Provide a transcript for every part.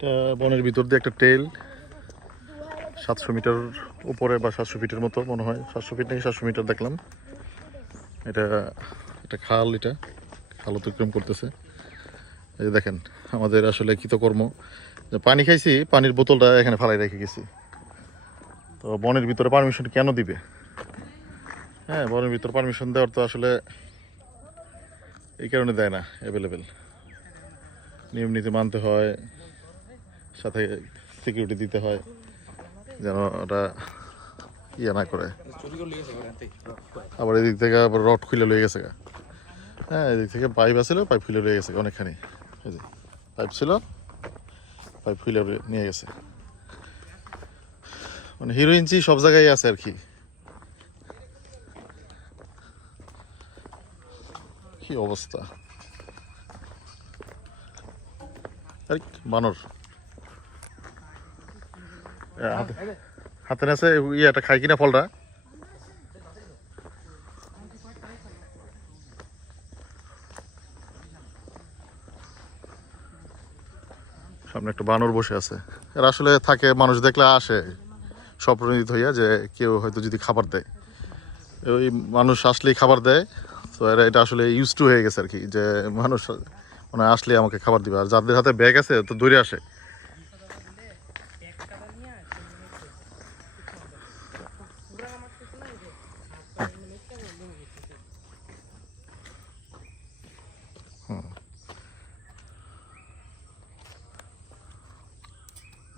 এটা বনের ভিতর দিয়ে একটা ট্রেল সাতশো মিটার উপরে বা সাতশো ফিটের মতো মনে হয়। সাতশো ফিট নাকি সাতশো মিটার দেখলাম। এটা একটা খাল এটা। খাল অতিক্রম করতেছে। এই যে দেখেন, আমাদের আসলে কৃতকর্ম। পানি খাইছি, পানির বোতলটা এখানে ফালাই রেখে গেছি। তো বনের ভিতরে পারমিশন কেন দিবে? হ্যাঁ বনের ভিতরে পারমিশন দেওয়ার তো আসলে এই কারণে দেয় না অ্যাভেলেবেল নিয়ম নীতি মানতে হয়। সাথে সিকিউরিটি দিতে হয়, যেন ওটা ইয়ে না করে। আবার এদিক থেকে আবার রড খুলে লয়ে গেছে গা। হ্যাঁ এদিক থেকে পাইপ আছিল পাইপ খুলে লয়ে গেছে অনেকখানি। পাইপ ছিল পাইপ খুলে নিয়ে গেছে। মানে হিরো ইঞ্চি সব জায়গায় আছে আর কি। কি অবস্থা? বানর। হাতে হাতে আছে ইয়েটা খাই কিনা ফলটা? সামনে একটা বানর বসে আছে। এরা আসলে থাকে মানুষ দেখলে আসে। স্বপ্রণীত হইয়া যে কেউ হয়তো যদি খাবার দেয়। ওই মানুষ আসলেই খাবার দেয়। তো এরা এটা আসলে ইউজ টু হয়ে গেছে আর কি যে মানুষ মানে আসলে আমাকে খাবার দিবে। আর যাদের হাতে ব্যাগ আছে তো দূরে আসে।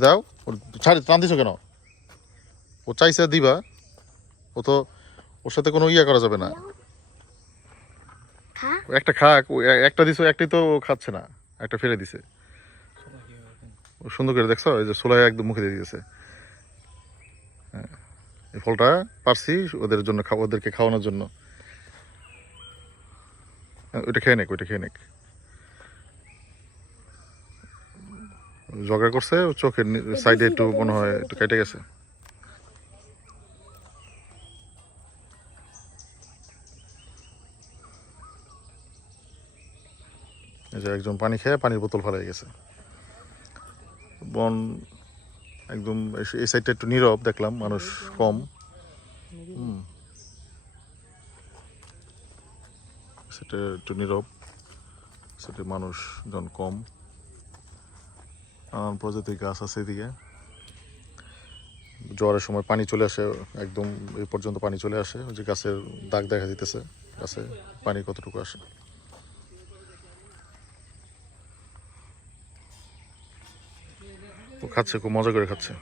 যাও ওর ছাড়ি টান দিছো কেন? ও চাইছে দিবা ও তো ওর সাথে কোনো ইয়ে করা যাবে না। একটা খাক একটা দিছো একটাই তো খাচ্ছে না একটা ফেলে দিছে। ও সুন্দর করে দেখছ এই যে সোলাই একদম মুখে দিয়ে দিয়েছে। হ্যাঁ এই ফলটা পারছি ওদের জন্য ওদেরকে খাওয়ানোর জন্য। ওইটা খেয়ে নেক ওইটা খেয়ে নেক। ঝগড়া করছে চোখের সাইডে একটু মনে হয় একটু কেটে গেছে। যে একজন পানি খেয়ে পানির বোতল ফেলাই গেছে। বন একদম এই- এই সাইডটা একটু নীরব দেখলাম মানুষ কম। হুম। সেটা একটু নীরব, সেটা মানুষজন কম। নানান প্রজাতির গাছ আছে এদিকে। জ্বরের সময় পানি চলে আসে, একদম এই পর্যন্ত পানি চলে আসে। ওই যে গাছের দাগ দেখা দিতেছে, গাছে পানি কতটুকু আসে। খাচ্ছে, খুব মজা করে খাচ্ছে।